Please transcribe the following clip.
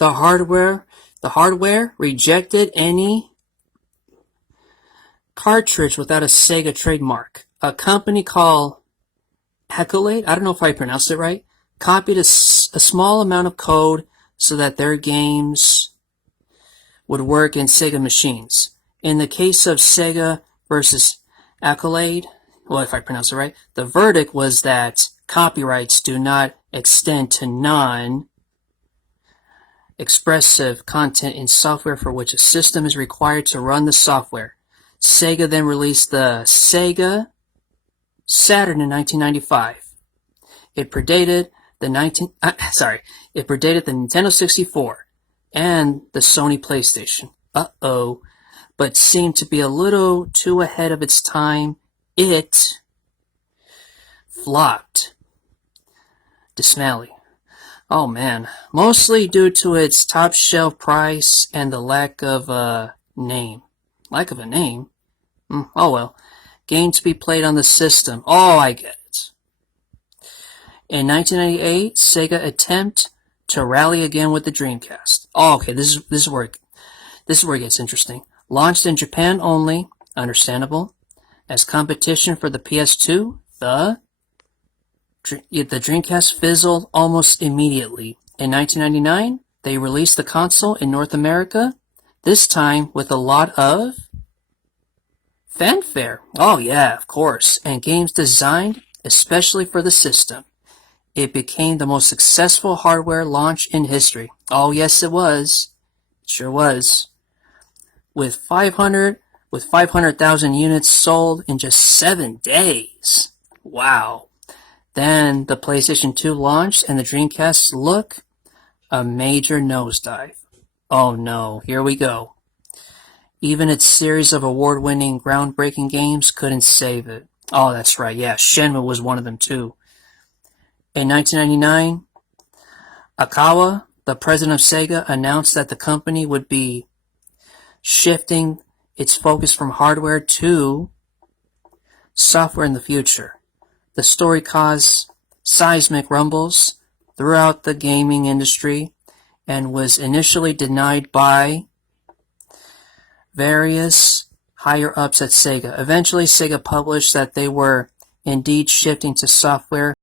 The hardware rejected any cartridge without a Sega trademark. A company called Accolade, I don't know if I pronounced it right, copied a small amount of code so that their games would work in Sega machines. In the case of Sega versus Accolade, well, if I pronounce it right, the verdict was that copyrights do not extend to non-expressive content in software for which a system is required to run the software. Sega then released the Sega Saturn in 1995. It predated the Nintendo 64 and the Sony PlayStation. But seemed to be a little too ahead of its time. It flopped dismally. Oh man, mostly due to its top shelf price and the lack of a name. Lack of a name? Oh well. Game to be played on the system. Oh, I get it. In 1998, Sega attempt to rally again with the Dreamcast. Oh, okay, this is where it gets interesting. Launched in Japan only, understandable, as competition for the PS2, the Dreamcast fizzled almost immediately. In 1999, they released the console in North America, this time with a lot of fanfare. Oh yeah, of course, and games designed especially for the system. It became the most successful hardware launch in history. Oh yes, it was. It sure was. With 500,000 units sold in just 7 days. Wow. Then the PlayStation 2 launched and the Dreamcast look, a major nosedive. Oh no, here we go. Even its series of award-winning, groundbreaking games couldn't save it. Oh, that's right, yeah, Shenmue was one of them too. In 1999, Akawa, the president of Sega, announced that the company would be shifting its focus from hardware to software in the future. The story caused seismic rumbles throughout the gaming industry and was initially denied by various higher-ups at Sega. Eventually, Sega published that they were indeed shifting to software